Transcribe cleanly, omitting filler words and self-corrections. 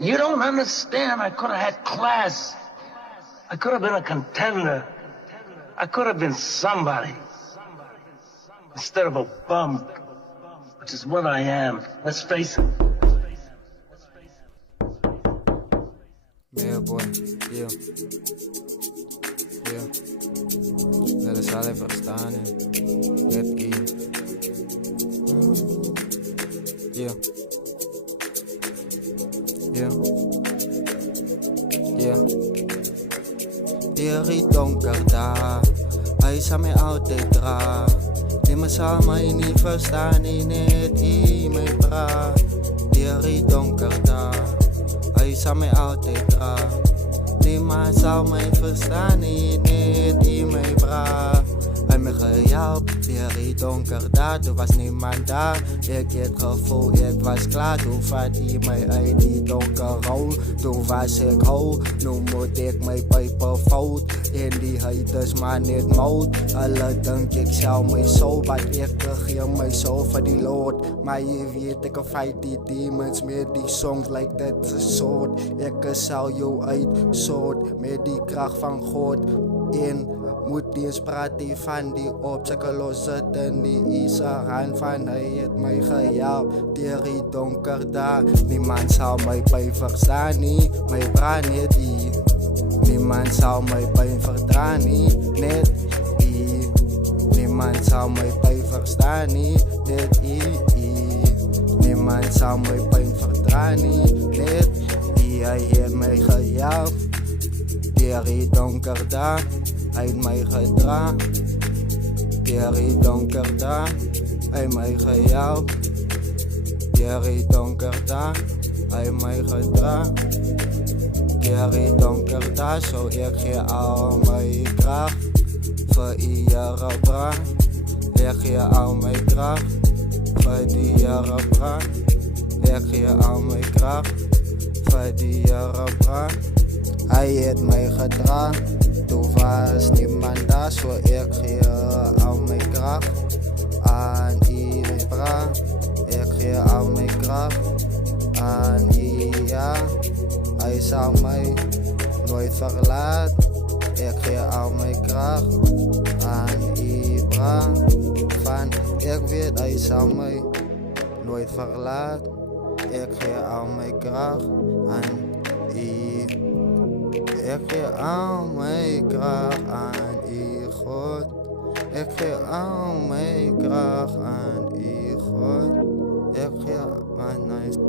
You don't understand. I could have had class. I could have been a contender. I could have been somebody. Instead of a bum, which is what I am. Let's face it. Yeah, boy. Yeah. Yeah. Dat is al even staan en net hier. Yeah. Yeah. Yeah. Deri donker daar, hij zou mij altijd dragen. Niemand zal mij niet verstaan, nie net in mij praat. Deri donker daar, hij zou mij altijd dragen. Niemand zal mij verstaan, nie net in mij praat. Hij me gehelpt, deri donker daar, er was niemand daar. Ik het gevoel, ik was klaar, toen vat hij mij uit die donker rol. Toen was ik hol, nu moet ik mijn pijpen fout. En die heet is maar niet mout. Alle denk ik zou mij zo, wat ik geef mij zo voor die lood. Maar je weet, ik fight die demons met die songs like dat is soort. Ik zou jou uit soort, met die kracht van God in. Moet eens praten van die obstakeloze en die is hand van hij het mij gehelpt. Deri donker daar, niemand zal mij pijn verstaan nie, mij brand net hier. Niemand zal mij pijn verdraan nie, net hier. Niemand zal mij pijn verstaan nie, net hier. Niemand zal mij pijn verdraan nie, net hier. Hij heeft mij gehelpt. Deri donker daar, hij heeft mij gedragen. Deri donker daar, hij heeft mij gehelpt. Deri donker daar, hij heeft mij gedragen. Deri donker daar, zo ik geef al mijn kracht. Voor iedere brand, ik geef al mijn kracht. Voor iedere brand, ik geef al mijn kracht. Voor iedere brand. Hij heeft mij gedragen, toen was niemand daar, zo ik geef al mijn kracht aan iedereen praat. Ik geef al mijn kracht aan ja. Hij zal mij nooit verlaten. Ik geef al mijn kracht aan iedereen van ik weet hij zal mij nooit verlaten. Ik geef al mijn kracht aan ik geef al mijn kracht aan u, God. Ik geef al mijn kracht aan u, God. Ik geef mijn nice.